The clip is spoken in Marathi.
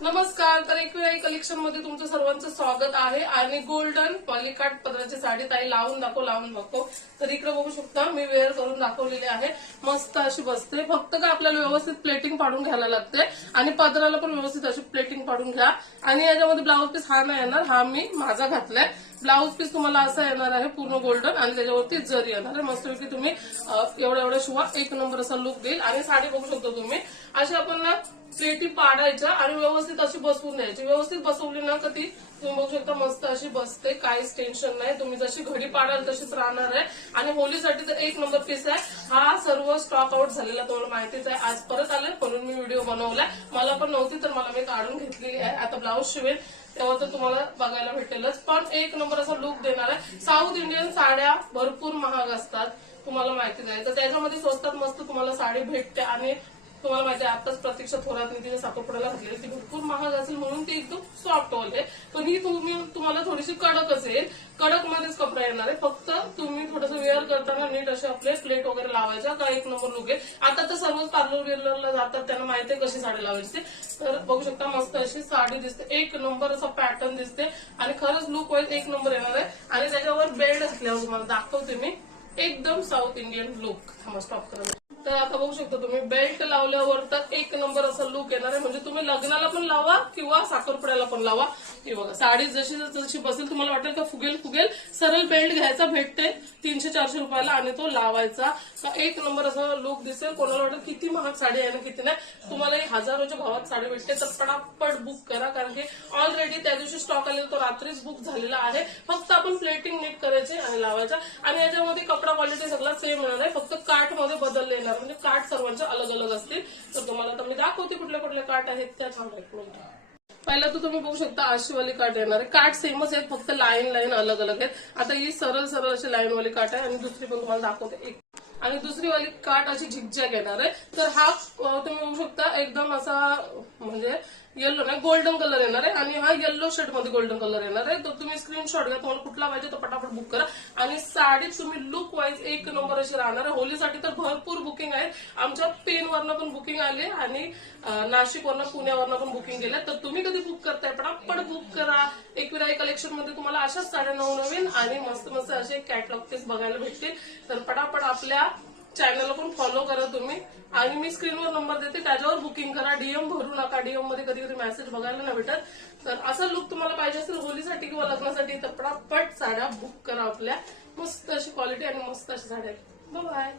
नमस्कार. तर एकविराई कलेक्शन मध्ये तुमचं सर्वांचं स्वागत आहे. आणि गोल्डन पॉलिकाट पदराची साडी ताई लावून दाखव. तर इकडे बघू शकता मी वेअर करून दाखवलेली आहे. मस्त अशी बसते. फक्त का आपल्याला व्यवस्थित प्लेटिंग पाडून घ्यायला लागते आणि पदराला पण व्यवस्थित अशी प्लेटिंग पाडून घ्या. आणि याच्यामध्ये ब्लाऊज पीस हा नाही येणार, हा मी माझा घातलाय. ब्लाऊज पीस तुम्हाला असा येणार आहे पूर्ण गोल्डन आणि त्याच्यावरती जरी येणार आहे. मस्तपैकी तुम्ही एवढ्या शिवा एक नंबर असा लुक देईल. आणि साडी बघू शकतो तुम्ही अशी आपण ना प्लेटी पाडायच्या आणि व्यवस्थित अशी बसवून द्यायची. व्यवस्थित बसवली ना का ती तुम्ही बघू शकता मस्त अशी बसते. काहीच टेन्शन नाही. तुम्ही जशी घडी पाडाल तशीच राहणार आहे. आणि होलीसाठी तर एक नंबर पीस आहे. हा सर्व स्टॉक आउट झालेला तुम्हाला माहितीच आहे. आज परत आले म्हणून मी व्हिडिओ बनवलाय. मला पण नव्हती तर मला मी काढून घेतलेली आहे. आता ब्लाऊज शिवेल तेव्हा तर तुम्हाला बघायला भेटेलच. पण एक नंबर असा लुक देणार आहे. साऊथ इंडियन साड्या भरपूर महाग असतात तुम्हाला माहितीच आहे. तर त्याच्यामध्ये स्वस्तात मस्त तुम्हाला साडी भेटते. आणि तुम्हाला माहिती आहे आताच प्रतीक्षा थोरातने तिने साखरपुड्याला घातलेली ती भरपूर महाग असेल म्हणून ती एकदम सॉफ्ट वॉल आहे. पण ही तुम्हाला थोडीशी कडक असेल. कडक मध्येच कपडा येणार आहे. फक्त तुम्ही थोडंसं वेअर करताना नीट असे आपले प्लेट वगैरे लावायच्या का एक नंबर लुक आहे. आता तर सर्व पार्लर वेअरला जातात त्यांना माहिती आहे कशी साडी लावायची. तर बघू शकता मस्त अशी साडी दिसते. एक नंबर असा पॅटर्न दिसते आणि खरंच लुक वाईज एक नंबर येणार आहे. आणि त्याच्यावर बेल्ट घातल्यावर तुम्हाला दाखवते मी एकदम साऊथ इंडियन लुक. स्टॉप करा. तर आता बघू शकता तुम्ही बेल्ट लावल्यावर तर एक नंबर असा लुक येणार आहे. म्हणजे तुम्ही लग्नाला पण लावा किंवा साखरपुड्याला पण लावा. हे बघा साडी जशी जशी बसेल तुम्हाला वाटेल का फुगेल सरळ बेल्ट घ्यायचा भेटते 300-400 रुपयाला आणि तो लावायचा. एक नंबर असा लुक दिसेल. कोणाला वाटेल किती महाग साडी आहे ना किती नाही. तुम्हाला हजारोच्या भावात साडी भेटते. तर पटापट बुक करा कारण की ऑलरेडी त्या दिवशी स्टॉक आलेला तो रात्रीच बुक झालेला आहे. फक्त आपण प्लेटिंग नीट करायचे आणि लावायचा. आणि याच्यामध्ये कपडा क्वालिटी सगळा सेम होणार आहे. फक्त काठ मध्ये बदलले येणार म्हणजे काठ सर्वांचे अलग अलग असतील. तर तुम्हाला तर मी दाखवते कुठल्या कुठल्या काठ आहेत त्या थांबा. पहिला तर तुम्ही बघू शकता अशीवाली काठ येणार आहे. काठ सेमच आहेत फक्त लाईन अलग अलग आहेत. आता ही सरळ अशी लाईन वाली काठ आहे आणि दुसरी पण तुम्हाला दाखवते. आणि दुसरी वाली काठ अशी झिकझॅक येणार आहे. तर हा तुम्ही बघू शकता एकदम असा म्हणजे येलो नाही गोल्डन कलर येणार आहे. आणि हा येलो शेड मध्ये गोल्डन कलर येणार आहे. तर तुम्ही स्क्रीनशॉट घ्या. तुम्हाला कुठला पाहिजे तो पटापट बुक करा. आणि साडी तुम्ही लुक वाईज एक नंबर अशी राहणार आहे. होलीसाठी तर भरपूर बुकिंग आहे. आमच्या पेनवरनं पण बुकिंग आले आणि नाशिकवरनं पुण्यावरनं पण बुकिंग केलं. तर तुम्ही कधी बुक करताय पटापट बुक करा. एकविराई कलेक्शन मध्ये तुम्हाला अशाच साड्या नवनवीन आणि मस्त असे कॅटलॉग पीस बघायला भेटतील. तर पटापट आपल्या चॅनलला पण फॉलो करा तुम्ही. आणि मी स्क्रीनवर नंबर देते त्याच्यावर बुकिंग करा. डीएम भरू नका. डीएम मध्ये कधी मेसेज बघायला नाही भेटत. तर असा लुक तुम्हाला पाहिजे असेल होलीसाठी किंवा लग्नासाठी तर पटापट साड्या बुक करा आपल्या. मस्त अशी क्वालिटी आणि मस्त अशी साड्या. बाय.